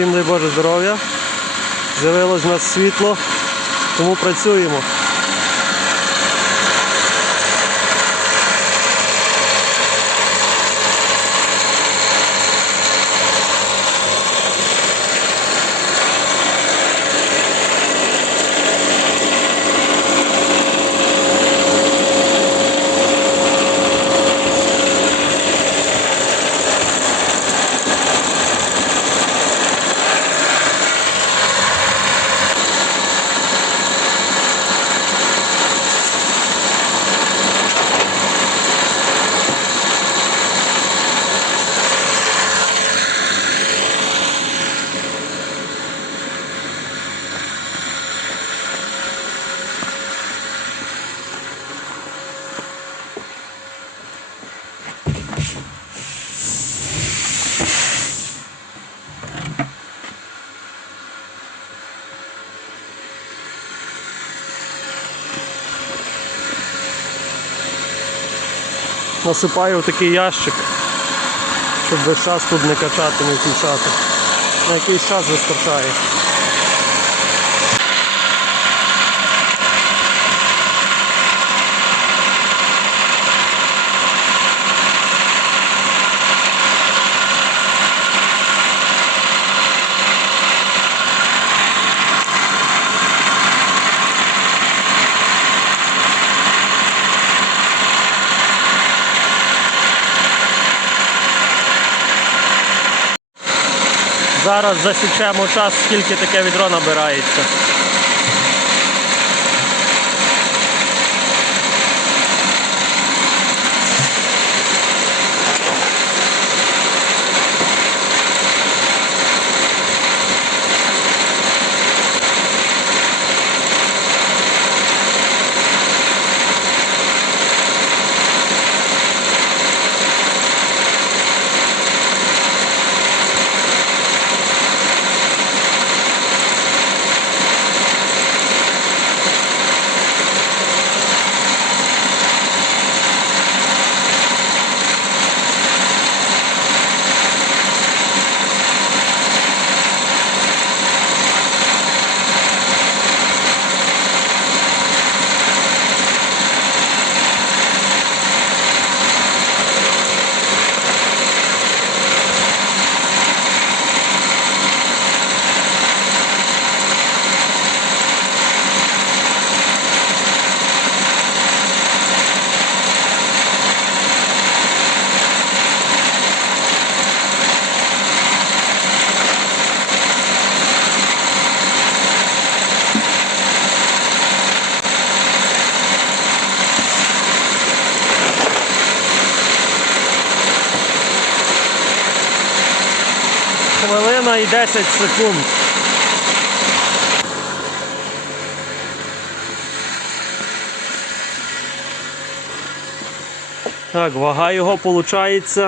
Всім дай Боже здоров'я. З'явилось в нас світло, тому працюємо. Насипаю в такий ящик, щоб весь час тут не качати, не включати. На якийсь час вистачає. Зараз засічемо час, скільки таке відро набирається. Хвилина і 10 секунд. Так, вага його виходить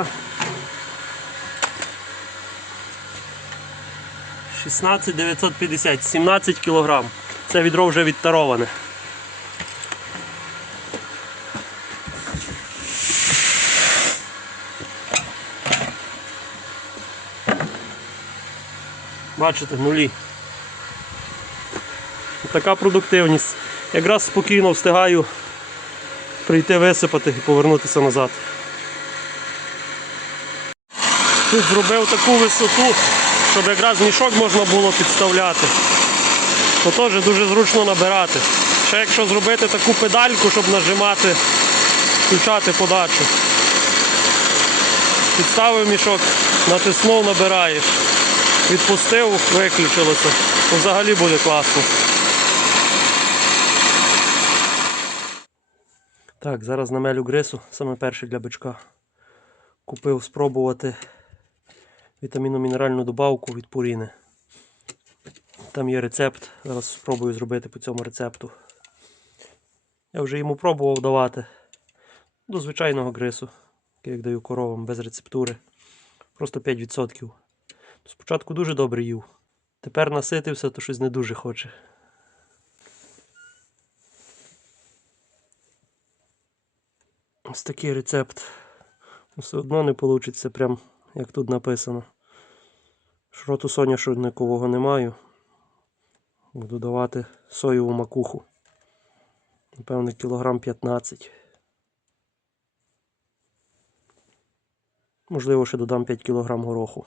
16 950, 17 кілограм. Це відро вже відтароване. Бачите, нулі. Така продуктивність. Якраз спокійно встигаю прийти висипати і повернутися назад. Тут зробив таку висоту, щоб якраз мішок можна було підставляти. То теж дуже зручно набирати. Ще якщо зробити таку педальку, щоб нажимати, включати подачу. Підставив мішок, натиснув, набираєш. Відпустив, виключилося. Взагалі буде класно. Так, зараз намелю грису, саме перший для бичка. Купив спробувати вітамінно-мінеральну добавку від Пуріни. Там є рецепт. Зараз спробую зробити по цьому рецепту. Я вже йому пробував давати до звичайного грису, як даю коровам без рецептури. Просто 5%. Спочатку дуже добре їв. Тепер наситився, то щось не дуже хоче. Ось такий рецепт. Все одно не вийде прям як тут написано. Шроту соняшникового не маю. Буду давати соєву макуху. Напевно, кілограм 15. Можливо, ще додам 5 кілограм гороху.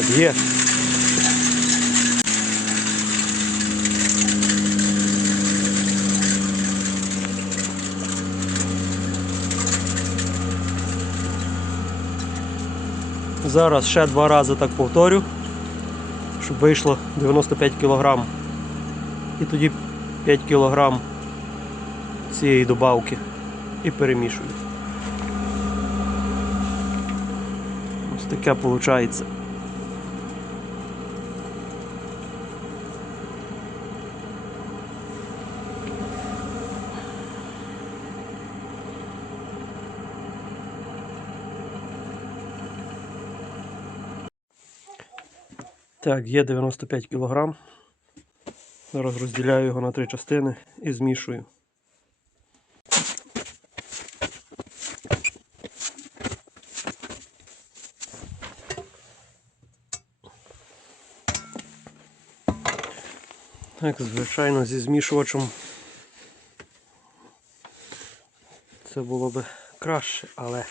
Так, є. Зараз ще два рази так повторю, щоб вийшло 95 кг. І тоді 5 кг цієї добавки і перемішую. Ось таке виходить. Так, є 95 кг. Зараз розділяю його на три частини і змішую. Так, звичайно, зі змішувачем це було би краще, але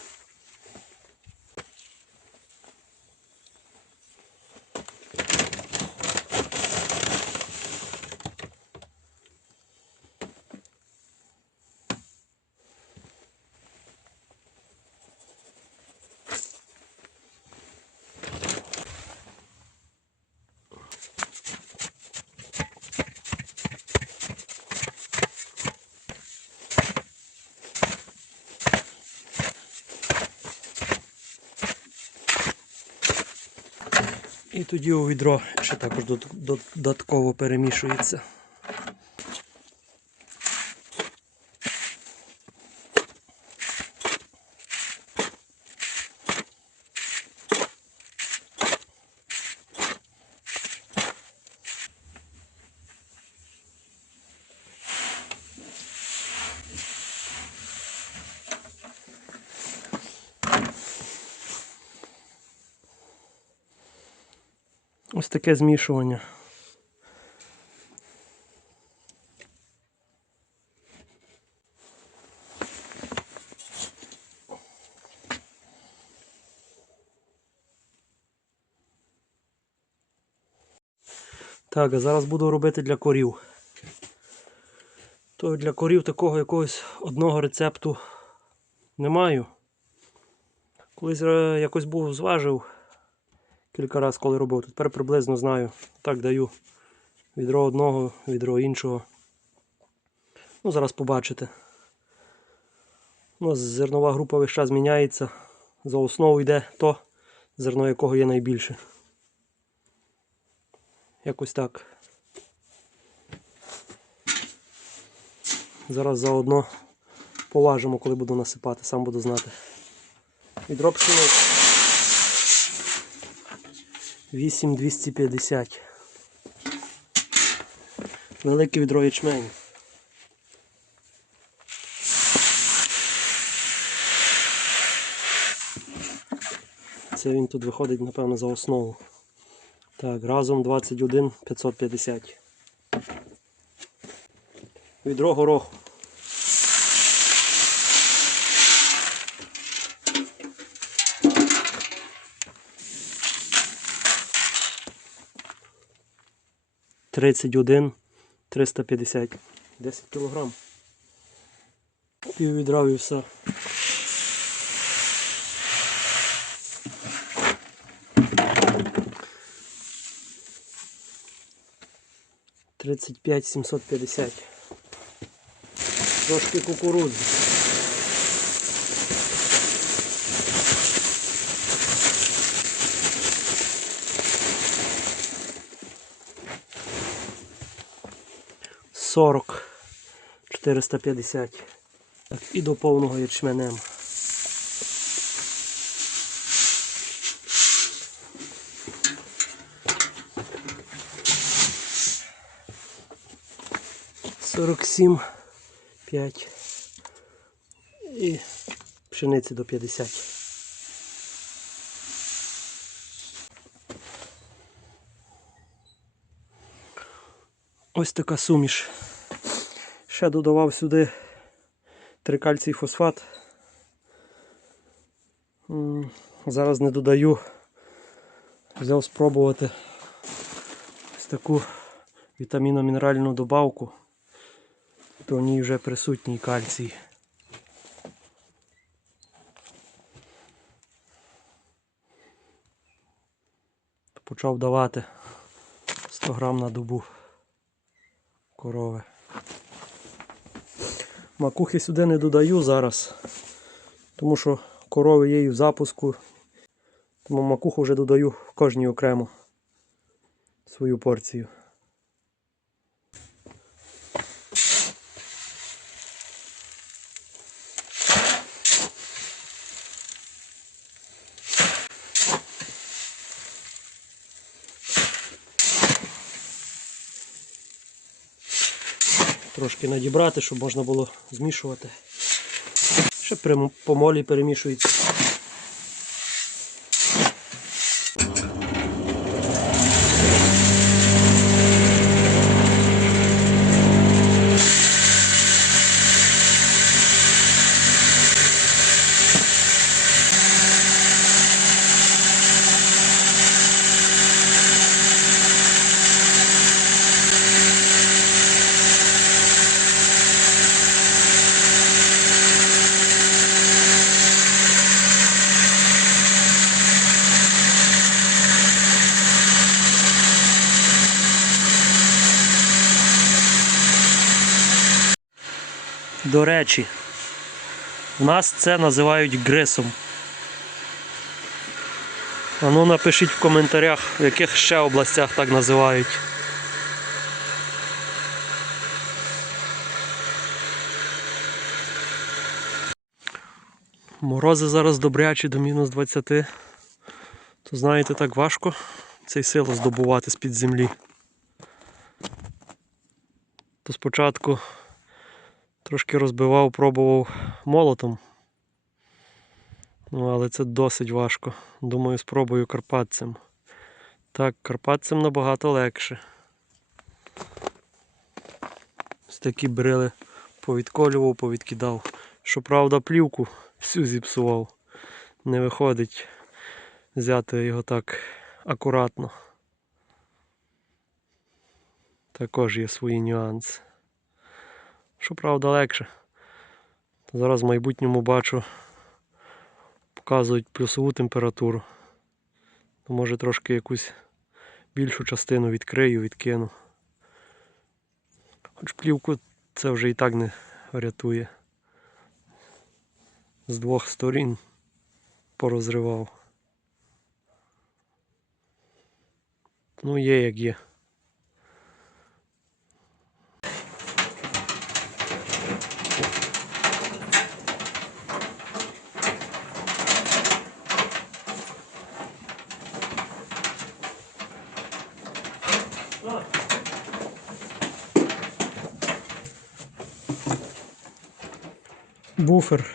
І тоді у відро ще також дод- дод- додатково перемішується. Ось таке змішування. Так, а зараз буду робити для корів. То для корів такого якогось одного рецепту не маю. Колись е, якось був зважив кілька разів, коли робив. Тепер приблизно знаю. Так даю відро одного, відро іншого. Ну, зараз побачите. У нас зернова група весь час міняється. За основу йде то, зерно якого є найбільше. Якось так. Зараз заодно поважимо, коли буду насипати, сам буду знати. Відро пшениці. 8250. Велике відро ячменю. Це він тут виходить, напевно, за основу. Так, разом 21 550. Відро гороху. Тридцять один триста п'ятдесят. Десять кілограм. Пів відра все. Тридцять п'ять сімсот п'ятдесят. Трошки кукурудзи. Сорок. 450. Так, і до повного ячменем. Сорок сім, п'ять. І пшениці до 50. Ось така суміш. Ще додавав сюди трикальцій фосфат. Зараз не додаю. Взяв спробувати ось таку вітаміно-мінеральну добавку. То в ній вже присутній кальцій. Почав давати 100 грам на добу корови. Макухи сюди не додаю зараз, тому що корови є і в запуску. Тому макуху вже додаю в кожній окремо свою порцію. Трошки надібрати, щоб можна було змішувати. Ще при помолі перемішується. До речі, у нас це називають грисом. А ну напишіть в коментарях, в яких ще областях так називають. Морози зараз добрячі до мінус 20. То знаєте, так важко цей сило здобувати з-під землі. То спочатку Трошки розбивав, пробував молотом. Ну, але це досить важко. Думаю, спробую карпатцем. Так, карпатцем набагато легше. Ось такі брили повідколював, повідкидав. Щоправда, плівку всю зіпсував. Не виходить взяти його так акуратно. Також є свої нюанси. Щоправда, легше. Зараз в майбутньому бачу, показують плюсову температуру. То може трошки якусь більшу частину відкрию, відкину. Хоч плівку це вже і так не врятує. З двох сторін порозривав. Ну, є як є. Woofer.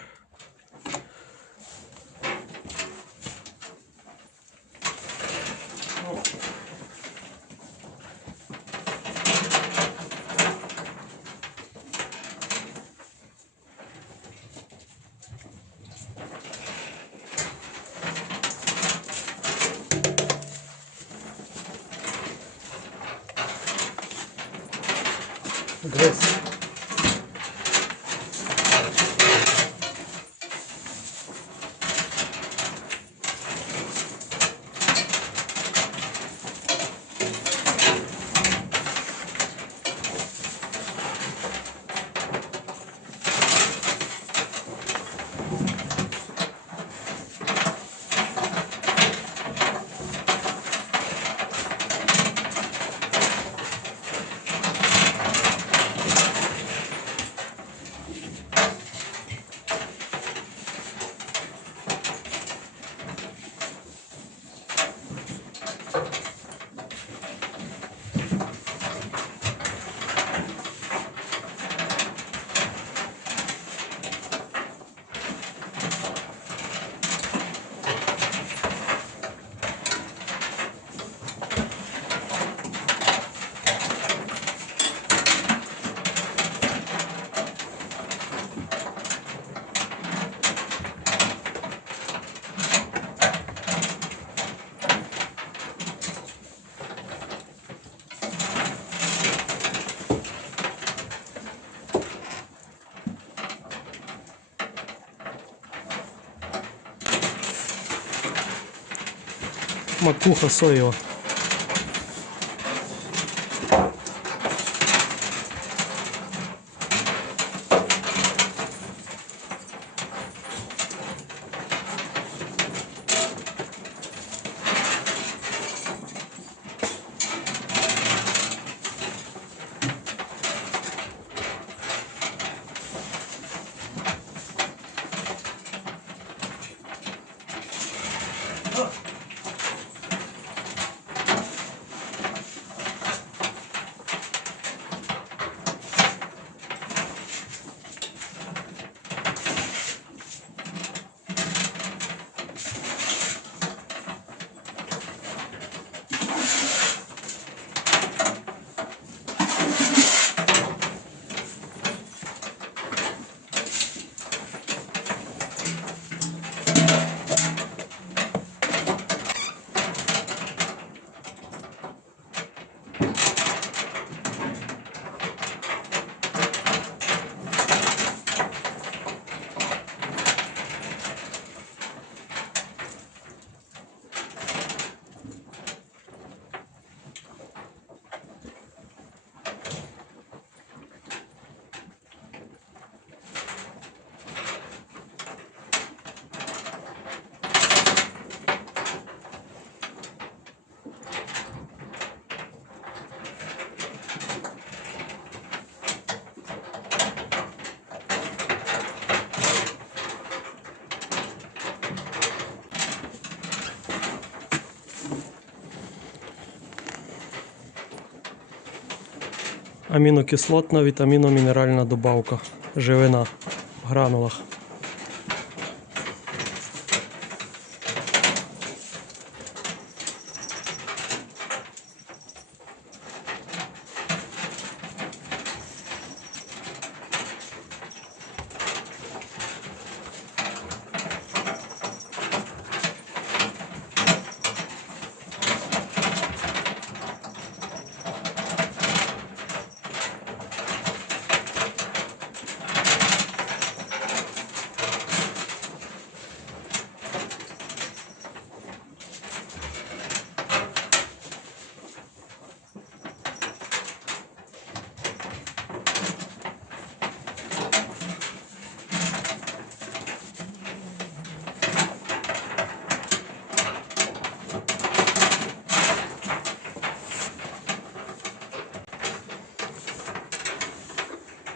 uma curva só eu. Амінокислотна вітаміно-мінеральна добавка. Живина в гранулах.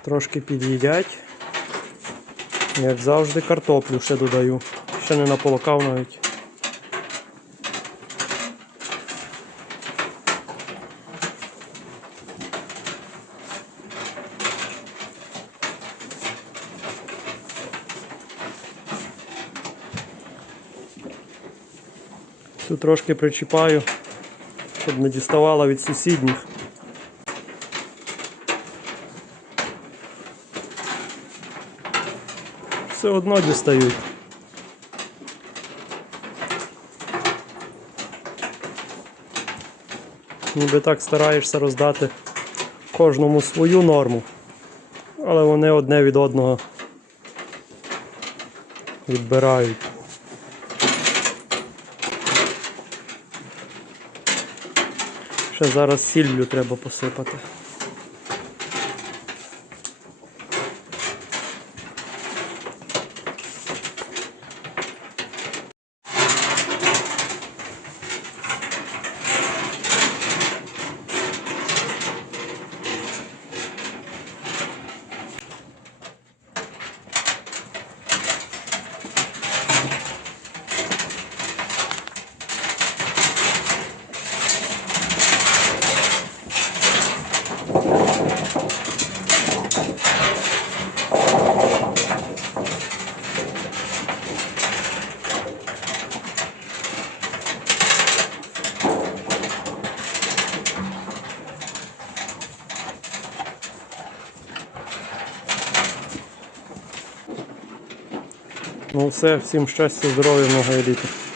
Трошки під'їдять. Як завжди, картоплю ще додаю. Ще не наполокав навіть. Тут трошки причіпаю, щоб не діставала від сусідніх. Все одно дістають. Ніби так стараєшся роздати кожному свою норму, але вони одне від одного відбирають. Ще зараз сіллю треба посипати. Все, всім щастя, здоров'я, много літа.